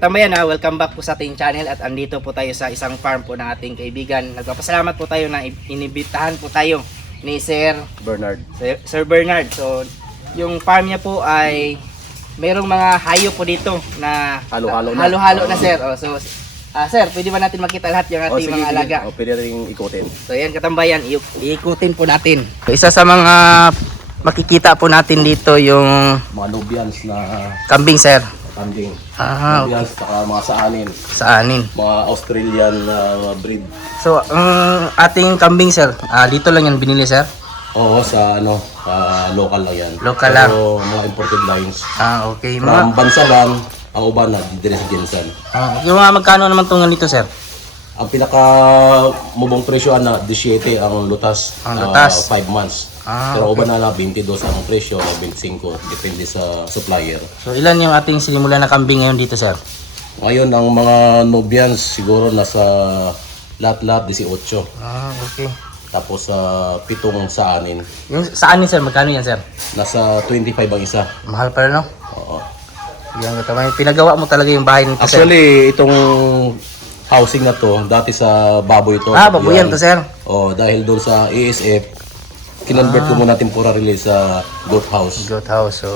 Katambayan na, welcome back po sa ating channel at andito po tayo sa isang farm po ng ating kaibigan. Nagpapasalamat po tayo na inibitahan po tayo ni Sir Bernard. So, yung farm niya po ay mayroong mga hayop po dito na halo-halo na sir. Oh, so, sir, pwede ba natin makita lahat yung ating mga alaga? Pwede rin ikutin. So, yan katambayan, iikutin po natin. So, isa sa mga makikita po natin dito yung Mga Nubians na kambing, sir. kambing. Okay. Nubians, saka mga saanin. Saanin. Mga Australian breed. So, ang ating kambing, sir, dito lang yan binili, sir? Oo, sa local lang yan. Local lang. Pero mga imported lines. Okay. From bansa lang, ang uban na, dire sa Jensen. Yung mga magkano naman tungan dito, sir? Ang pinaka mubong presyo na 17 ang lutas. Ang lutas. 5 months. Pero uban na 22 ang presyo o 25. Depende sa supplier. So, ilan yung ating sinimulan na kambing ngayon dito, sir? Ngayon, ang mga Nubians siguro nasa lahat-lahat 18. Okay. Tapos 7 saanin. Yung saanin, sir, magkano yan, sir? Nasa 25 ang isa. Mahal pa rin, no? Oo. Yan, pinagawa mo talaga yung bahay nito, sir. Actually, itong housing na to, dati sa baboy to. Baboy yan to, sir. Oh, dahil doon sa ASF, kinonvert ko muna temporarily sa goat house. Goat house. So,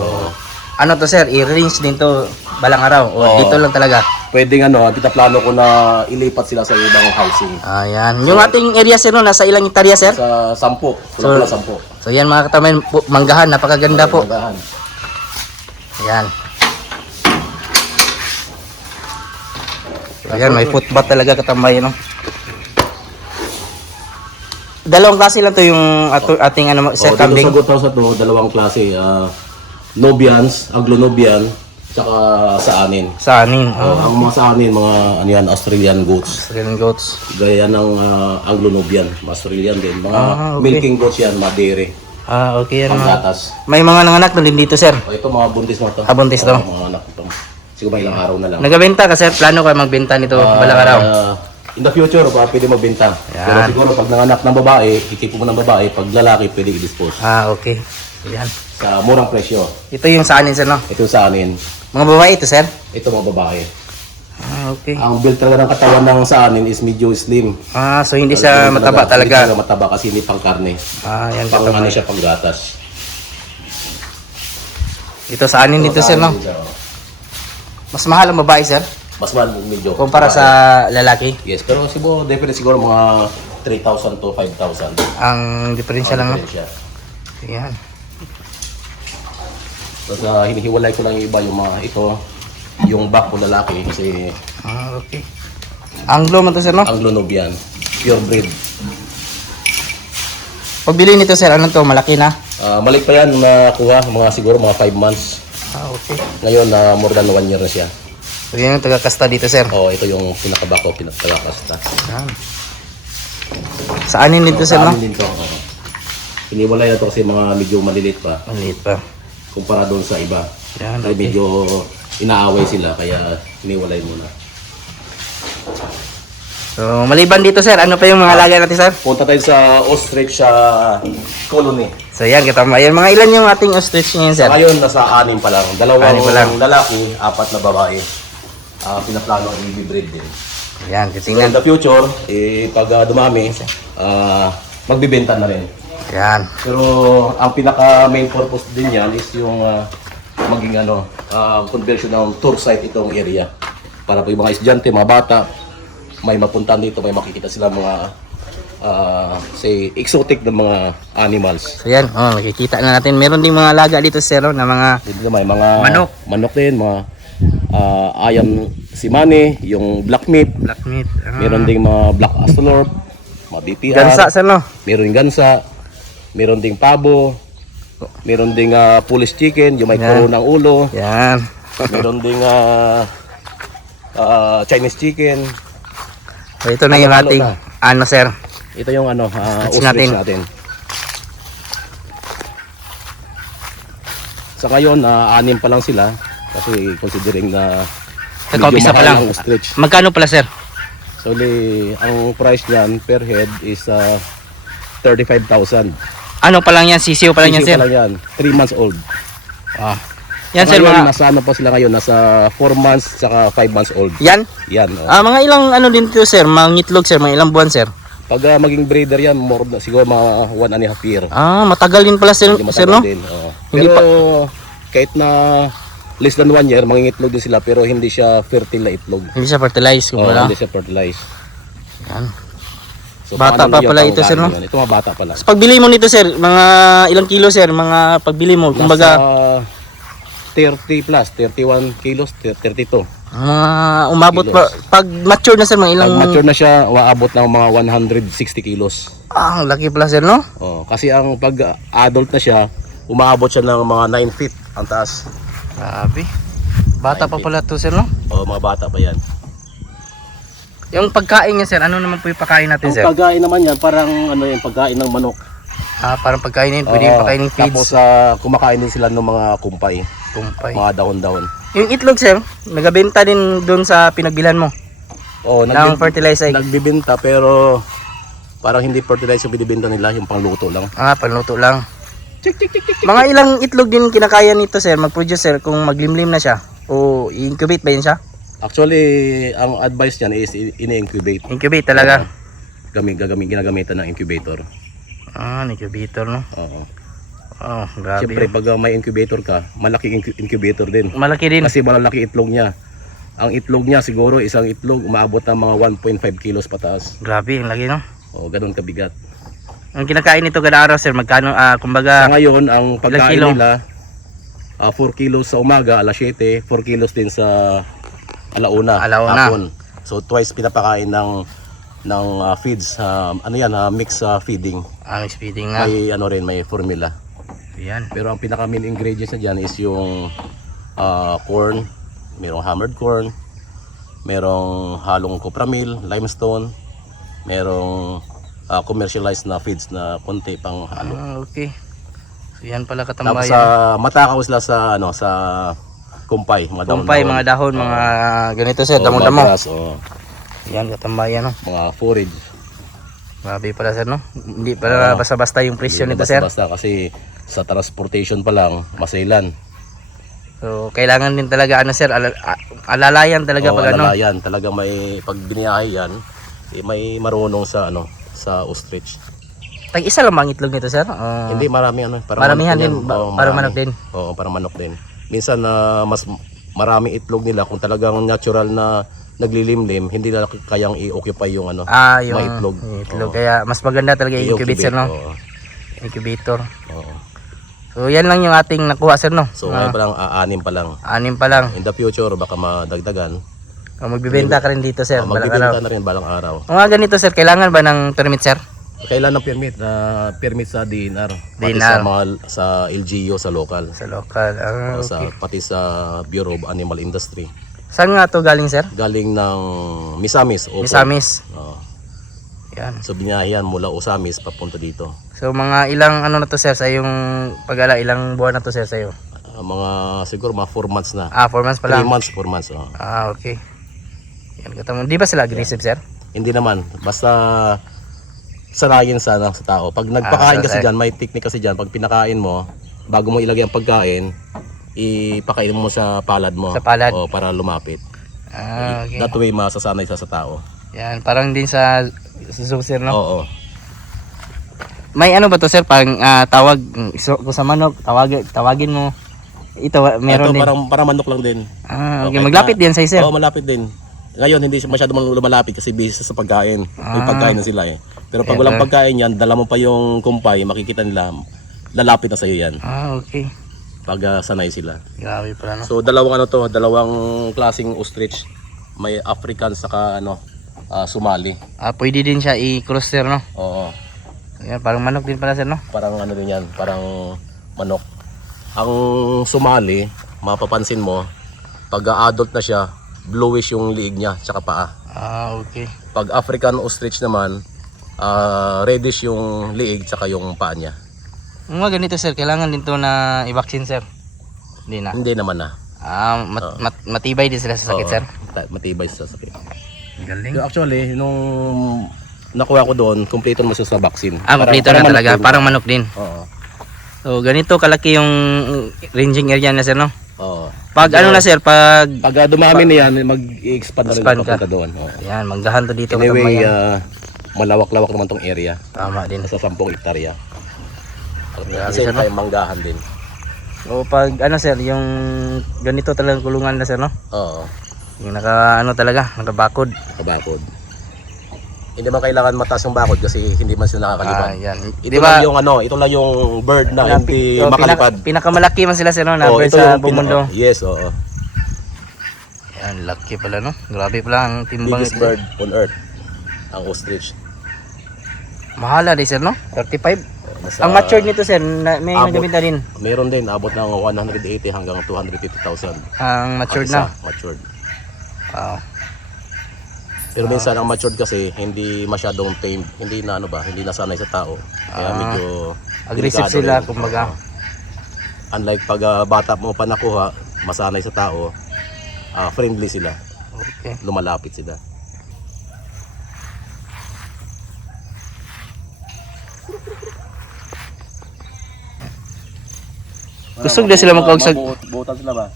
ano to, sir? I-range din to balang araw. O dito lang talaga. Pwedeng kita plano ko na ilipat sila sa ibang housing. Ayan. Yung ating area, sir, no, nasa ilang hektarya, sir? Sa 10. Kulang 10. So, yan mga katamayan, manggahan. Napakaganda po. Manggahan. Ayan. Ayan, may footbath talaga katambayan, no? Dalawang klase lang to yung ating sir, kambing. Dito sa goat house na to, dalawang klase. Nubians, Anglo-Nubian, tsaka saanin. Saanin. Ang mga saanin, mga Australian goats. Australian goats. Gaya ng Anglo-Nubian, Australian din. Mga Okay. milking goats yan, mga dairy, Okay yan. panggatas. May mga nanganak na din dito, sir. Ito mga buntis na ito. Buntis to. Mga anak ito. Siguro ilang araw na lang. Nagabenta ka, sir? Plano ka magbenta nito balang araw? In the future, pwede magbenta. Yan. Pero siguro pag nanganak ng babae, ikipo mo ng babae. Pag lalaki, pwede i-dispose. Okay. Ayan. Sa murang presyo. Ito yung saanin, sir, no? Ito sa anin. Mga babae ito, sir? Ito mga babae. Okay. Ang build talaga ng katawan ng saanin is medyo slim. So hindi siya mataba talaga. Hindi siya mataba kasi hindi pang karne. Yan Pang katamay. siya pang gatas. Ito saanin dito, sir, no? Mas mahal ang babae, sir? Mas mahal medyo. Kumpara sa lalaki? Yes, pero siguro mga 3,000 to 5,000. Ang diferensya lang, no? Diferensya. Ayan. Tapos hinihiwalay ko lang yung iba yung mga ito, yung back ko lalaki kasi Okay. Anglo man to, sir, no? Anglo-Nubian, pure breed. Pagbili nito, sir, ano to? Malaki na? Malik pa yan nakuha, siguro mga 5 months. Okay. Ngayon, more than 1 year na siya. So yan yung taga-kasta dito, sir. Ito yung pinakabako, pinakakasta. Ayan. Saanin dito, sir, no? Saanin din to. Hiniwalay na to kasi mga medyo maliliit pa Maliit pa. kumpara doon sa iba. Yan, Kaya medyo inaaway sila kaya hiniwalay muna. So, maliban dito, sir, ano pa yung mga alaga natin, sir? Punta tayo sa ostrich colony. So, yan, katama. Yan, mga ilan yung ating ostrich ngayon, sir? Ngayon, nasa 6 pa lang. 2 6 pa lang. lalaki, 4 na babae. Pinaplano ang i-breed din. Yan, So, titingnan. in the future, pag dumami, magbibenta na rin. Yan. Pero ang pinaka main purpose din yan is yung maging conversion ng tour site itong area. Para po yung mga estudyante, mga bata, may mapuntahan dito, may makikita sila mga exotic na mga animals. So, yan. Makikita na natin. Meron ding mga alaga dito, sir, no, na mga Dito may mga manok din, mga ayam simane, yung black meat. black meat. Meron ding mga black astrolorp, mga BPR. Gansa, sir, no? Meron gansa, meron ding pabo, meron ding Polish chicken, yung may kuro ng ulo. Yan. Meron ding Chinese chicken. So, ito na yung Halo-halo ating, na. sir? Ito yung Ostrich ostrich natin. natin. Sa ngayon, 6 pa lang sila kasi considering na Nagka-umpisa pa mahal lang. ang ostrich. Magkano pala, sir? So, ang price niyan per head is 35,000. Ano pa lang yan? Sisiw pa lang yan, Sisiw sir? pa lang yan. 3 months old. Yan sir, Ngayon, mga... nasa ano pa sila ngayon, nasa 4 months saka 5 months old. Yan? Yan. Mga ilang ano din to sir, mga ngitlog sir, mga ilang buwan sir? Pag maging breeder yan, more na, siguro mga 1.5 year. Matagal din pala sir, Hindi sir matagal no? din. Hindi Pero kahit na less than 1 year, mangingitlog din sila pero hindi siya fertile na itlog. Hindi siya fertilize kung wala. Hindi siya fertilize. Yan. So, Bata paano pa pala ito, sir, no? Yan? Ito mga bata pala. Sa pagbili mo nito sir, mga ilang kilo sir, mga pagbili mo, kumbaga Nasa 30 plus, 31 kilos, 32. umabot pa, pag mature na sir, mga ilang... Pag mature na siya, waabot ng mga 160 kilos. ang laki pala sir no? Kasi ang pag adult na siya, umaabot siya ng mga 9 feet ang taas. Grabe. Bata pa pala to sir no? Mga bata pa yan. Yung pagkain niya sir, ano naman po yung pagkain natin Ang sir? pagkain naman yan, parang ano yan, pagkain ng manok. Parang pagkain yun, pwede yung pagkain ng Tapos feeds. kumakain din sila ng mga kumpay, Kumpay. mga dahon-dahon. Yung itlog sir, nagabenta din doon sa pinagbilhan mo. Ng fertilizer. Nagbibinta pero parang hindi fertilizer yung binibinta nila, yung pangluto lang. Panluto lang. Mga ilang itlog din kinakaya nito sir, mag-produce sir kung maglimlim na siya. O i-incubate ba yun siya? Actually, ang advice niyan is ini-incubate. Incubate talaga. Ginagamitan ng incubator. Incubator no? Oo. Grabe. Siyempre, pag may incubator ka, malaki incubator din. Malaki din. Kasi malalaki itlog niya. Ang itlog niya siguro, isang itlog, umaabot ng mga 1.5 kilos pataas. Grabe, ang laki no? Ganun kabigat. Ang kinakain nito kada araw sir, magkano, kumbaga... Sa ngayon, ang pagkain kilo? nila, 4 kilos sa umaga, alas 7, 4 kilos din sa alauna. Hapon. So twice pinapakain ng feeds. Mix feeding. Mix feeding nga. May may formula. Yan. Pero ang pinaka main ingredients na diyan is yung corn, merong hammered corn, merong halong copramil, limestone, merong commercialized na feeds na konti pang halo. Okay. So yan pala Tapos katambayan. matakaw sila sa sa kumpay, mga Kumpay, mga dahon, mga ganito sir, damo-damo. Yan katambayan no. Mga forage. Grabe pala sir no. Hindi pala basta-basta yung presyo nito sir. Basta kasi sa transportation pa lang masailan. So kailangan din talaga sir, alalayan talaga pag alalayan, talaga may pag biniyahe yan, may marunong sa sa ostrich. Tag-isa lang bang itlog nito sir? Hindi marami maramihan din, para manok din. Oo, para manok din. Minsan mas marami itlog nila kung talagang natural na naglilimlim, hindi nila kayang i-occupy yung yung itlog. Kaya mas maganda talaga yung incubate sir no. Incubator. Oo. So yan lang yung ating nakuha sir no. So ngayon pa lang 6 pa lang. 6 pa lang. In the future baka madagdagan. Magbibenta ka rin dito sir. Magbibenta na rin balang araw. Mga ganito sir, kailangan ba ng permit sir? Kailan ng permit? Permit sa DNR. Pati sa LGU sa local. Sa local. Okay. Pati sa Bureau of Animal Industry. Saan nga to galing sir? Galing ng Misamis. Misamis. Yan. So binahiyan mula Osamis papunta dito. So mga ilang na to sir sa yung pag-ala, ilang buwan na to sir sa iyo? Mga siguro mga 4 months na. 4 months pa lang. 3 months, 4 months. Okay. Yan katamo. Di ba sila aggressive sir? Hindi naman. Basta sanayin sa tao. Pag nagpakain kasi diyan, may technique kasi diyan. Pag pinakain mo, bago mo ilagay ang pagkain, ipakain mo sa palad mo. Sa palad? Para lumapit. Okay. That way masasanay sa tao. Yan, parang din sa zoo sir no? Oo. May ba to sir, pang tawag kung sa manok, tawagin mo. Ito meron din. Parang manok lang din. Okay, maglapit din sa sir. Oo, malapit din. Ngayon hindi siya masyado lumalapit kasi busy sa pagkain. May pagkain na sila Pero pag walang pagkain yan, dala mo pa yung kumpay, makikita nila, lalapit na sa iyo yan. Okay. Pag sanay sila. Grabe pala no. So dalawang dalawang klaseng ostrich. May African saka Somali. Pwede din siya i-cross sir no. Oo. Ayan, parang manok din pala sir no. Parang din yan, parang manok. Ang Somali, mapapansin mo, pag adult na siya, bluish yung liig niya tsaka paa. Okay. Pag African ostrich naman, reddish yung liig tsaka yung paa niya. Mga ganito sir, kailangan din to na i-vaccine sir. Hindi na. Hindi naman na. Matibay din sila sa sakit sir. Matibay sa sakit. Galing. Actually, nung nakuha ko doon, kompleto naman siya sa vaccine. Kompleto na talaga, parang manok din. Oo. So ganito kalaki yung ranging area na sir no. Oo. Pag ano na sir, pag Pag dumami na yan, mag-expand na rin Expand ka. papunta doon. Oo. yan, magdahan to dito Anyway, katambayan. malawak-lawak naman tong area. Tama din. Nasa 10 hektarya. Grabe, Kasi sir, no? tayo manggahan din. O pag ano sir, yung ganito talagang kulungan na sir, no? Oo. Yung naka ano talaga, nakabakod. Kabakod. Hindi man kailangan mataas yung bakod kasi hindi man sila nakakalipad. Yan. Ito lang yung ano, ito lang yung bird na hindi makalipad. Pinakamalaki man sila sir, no? Na Oo, bird ito sa yung buong mundo. Yes, oo. Yan, laki pala, no? Grabe pala ang timbang Biggest ito. bird on earth. Ang ostrich. Mahala din sir, no? 35. Nasa- Ang matured nito sir, may Abot. nagamit na rin. Meron din, abot ng 180 hanggang 250,000. Ang matured Ang na. isa, Matured. Wow. Pero minsan ang matured kasi hindi masyadong tame, hindi na ano ba, hindi nasanay sa tao. Kaya medyo Aggressive delikado sila, rin. kumbaga. Unlike pag bata mo pa nakuha, masanay sa tao, friendly sila, Okay. lumalapit sila. Kusog na sila magkaugsag. Butan sila ba?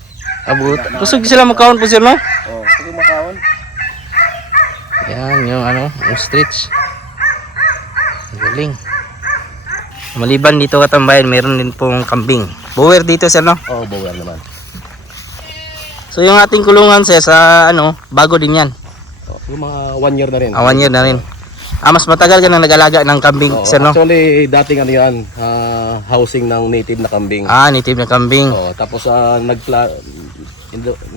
Abot. Kusog sila magkaon po sir, no? Oo, sige makaon. Yan, yung ano, ostrich. Galing. Maliban dito katambayan, meron din pong kambing. Bower dito sir, no? Oo, bawal naman. So yung ating kulungan sir, sa ano, bago din yan. Yung mga 1 year na rin. 1 year na rin. Mas matagal ka na nag-alaga ng kambing Oo, sir, no? actually, dating ano yan, housing ng native na kambing. Native na kambing. Oo, tapos ng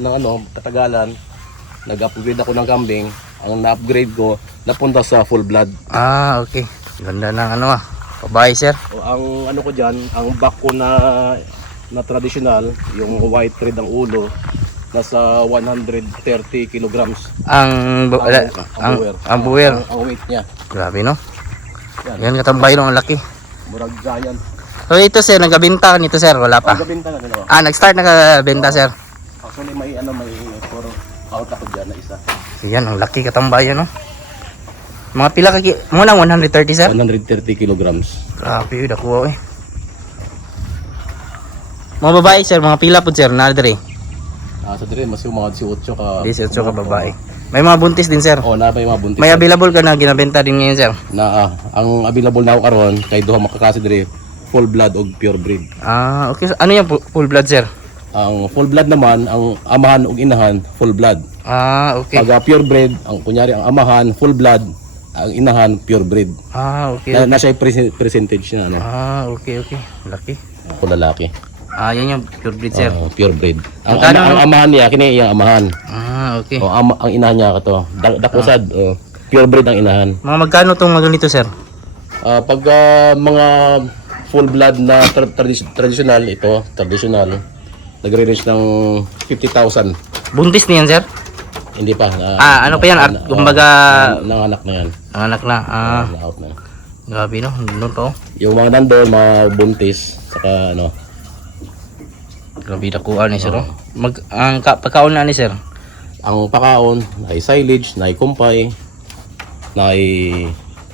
ano, katagalan, nag-upgrade ako ng kambing. Ang na-upgrade ko, napunta sa full blood. Okay. Ganda ng ano Babae sir. O, ang ano ko diyan, ang back ko na traditional, yung white thread ang ulo, nasa 130 kilograms. Ang buwer. Ang weight niya. Grabe, no? Yan. Yan katambay no, ang laki. Murag giant. So ito sir, nagabenta nito sir, wala pa. Gabinta na din ako. Nag-start nakabenta sir. Actually may for out ako diyan na isa. So yan, ang laki katambayan, no? Mga pila kaki, muna 130 sir? 130 kilograms. Grabe, dako eh. Mga babae sir, mga pila po sir, nadre. Sa dire mas yung mga 18 ka. 18 ka babae. May mga buntis din sir. Oh, na pa yung mga buntis. May available ka na ginabenta din ngayon sir. Na ang available na ako karon kay duha makakasi dire full blood o pure breed. Okay. So, ano yan, full blood sir? Ang full blood naman, ang amahan ug inahan full blood. Okay. Pag pure breed, ang kunyari ang amahan full blood, ang inahan pure breed. Okay. Na siya percentage na ano, Okay. Laki. kung lalaki. Yan yung pure breed sir. Pure breed. Ang, Magkano, ang amahan niya kini iyang amahan. Okay. O ang inahan niya kato. Dakusad, pure breed ang inahan. Mga magkano tong mga ganito sir? Pag mga full blood na traditional ito, traditional, nagre-range ng 50,000. Buntis niyan sir? Hindi pa. Ano pa yan? Kumbaga, nanganak na yan. ang anak na. Out na. Grabe no, doon pa oh. Yung mga nandun, mga buntis, saka ano, Grabe dakuan ni sir oh. Ang pagkaon na ni sir? ang pakaon, ay silage, na kumpay, na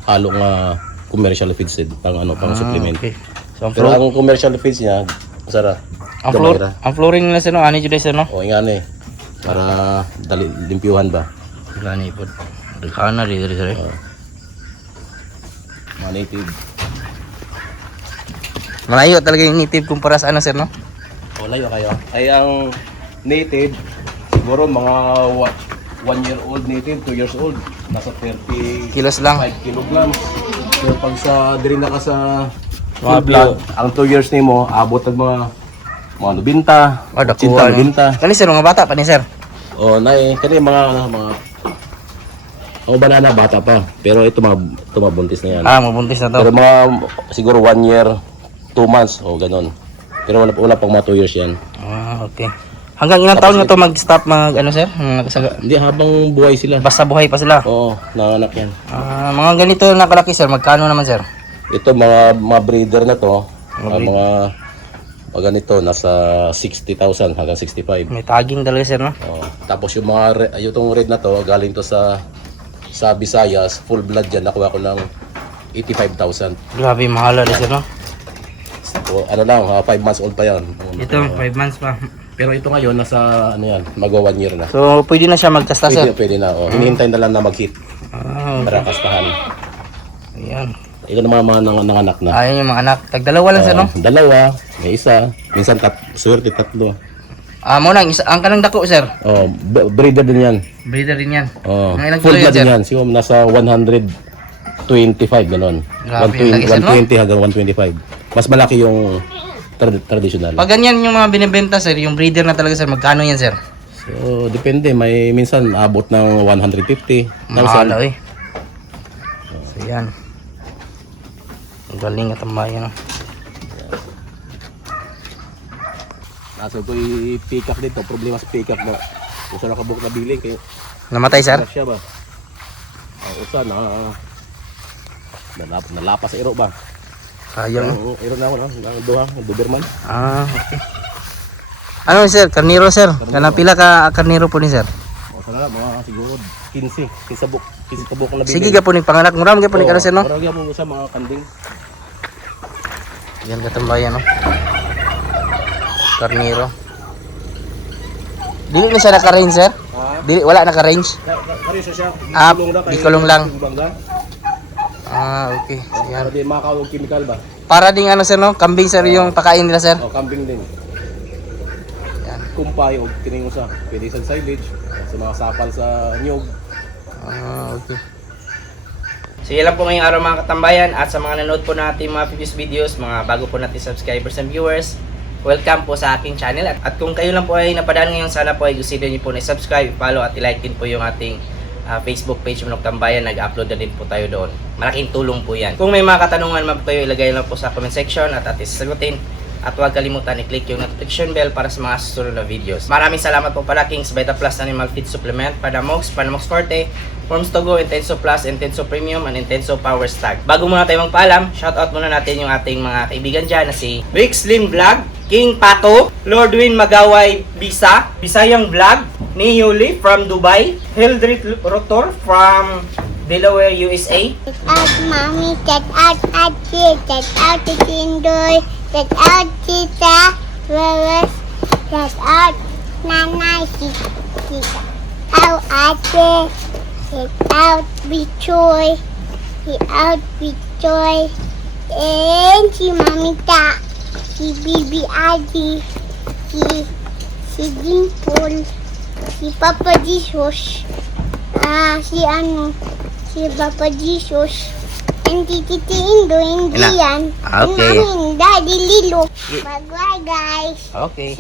halo nga commercial feeds pang pang supplement. Okay. So, Pero ang commercial feeds niya, masara. ang flooring nila sir no, ani jud sir no? O ingani, para limpyuhan ba. Gani po. Daghan na dito sir. Mga native. Malayo talaga yung native kumpara sa ano sir no? O layo kayo. Ay ang native, siguro mga 1 year old native, 2 years old, nasa 30 Kilos lang. 5 kilograms. So pag sa diri na ka sa Mga full blood, ang 2 years nimo abot ng mga 90, Dakuan. 90. Kani sir mga bata pa ni sir. O nay kani mga banana bata pa. Pero ito mga buntis na yan. Mabuntis na to. Pero mga siguro 1 year, 2 months o ganon. Pero wala pang mga 2 years yan. Okay. Hanggang ilang taon na to mag-stop ano sir? Hindi habang buhay sila. Basta buhay pa sila. Oo, nanganak yan. Mga ganito na kalaki sir, magkano naman sir? Ito mga breeder na to, mga ganito nasa 60,000 hanggang 65. May tagging talaga sir no? Tapos yung yung red na to, galing to sa Visayas, full blood yan, nakuha ko ng 85,000. Grabe, mahal na sir no? O, ano lang, 5 months old pa yan. Ito, 5 months pa. Pero ito ngayon, nasa ano yan, magwa 1 year na. So, pwede na siya magkasta, sir? Pwede na. Oh. Hinihintay na lang na mag-hit Ah, para kastahan. ayan. Ito naman mga nanganak na. Ayan yung mga anak. Tagdalawa lang, sir, no? Dalawa, may isa, minsan swerte 3. Mo nang isa, ang kanang dako, sir. Oh, breeder din yan. Breeder din yan. Oh, Ang ilang full kilo yan, blood din sir? yan. Siguro nasa 125 ganon. Grabe, ang laki, sir, no? 120 hanggang 125. Mas malaki yung traditional. Pag ganyan yung mga binibenta, sir, yung breeder na talaga, sir, magkano yan, sir? So, depende. May minsan abot ng 150. Mahal, eh. So, yan. Ang galing at ang bayan, no? Nasa ito i-pick-up dito. Problema sa pick-up mo. Kung saan nakabuk na biling, kayo Namatay, sir? siya ba? Usa na nalapas sa iro ba? Sayang. Ang iro na ako na duha, Doberman. Okay. Ano, sir? Karniro, sir? Kana pila ka karniro po ni, sir? O sana mga siguro 15 buk na biling. Sige, po ni panganak. Muram ka po ni kana, sir, no? Murag mo sa mga kanding. Yan katambayan, no? Karniro. Dili na siya naka-range, sir? Dili, wala naka-range? Kari siya. Di kulong lang. Bangga. Okay. So, yan. Para di makawag chemical ba? Para ding ano, sir, no? Kambing, sir, yung pakain nila, sir. O kambing din. Yan. Kumpay o kining usa. Pwede sa silage, sa mga sapal sa nyug. Okay. So yan lang po ngayong araw, mga katambayan, at sa mga nanood po natin mga previous videos, mga bago po natin subscribers and viewers, welcome po sa aking channel. At kung kayo lang po ay napadaan ngayon, sana po ay gusto niyo po na subscribe, follow at i-like din po yung ating Facebook page Manok Tambayan. Nag-upload na din po tayo doon. Malaking tulong po yan. Kung may mga katanungan man po kayo, ilagay lang po sa comment section at ating sasagutin. At huwag kalimutan i-click yung notification bell para sa mga susunod na videos. Maraming salamat po pala Kings Vita Plus Animal Feed Supplement, Panamox, Panamox Forte, Forms to Go, Intenso Plus, Intenso Premium, and Intenso Power Stag. Bago muna tayo magpaalam, shoutout muna natin yung ating mga kaibigan dyan na si Rick Slim Vlog, King Pato, Lordwin Magaway Bisa, Bisayang Vlog, ni Yuli from Dubai, Hildred Rotor from Delaware, USA. Check out mommy, check out Achi, check out Tindoy, check out Tita, Rose, check out Nanay, check out Ate, check out Bichoy, check out Bichoy, and si Mamita, si Bibi Adi, si Dimple, si Papa Jesus, si Papa Jesus, and Titi Indo, hindi Ina. yan. Okay. And Mami, Daddy Lilo. Bye-bye, guys. Okay.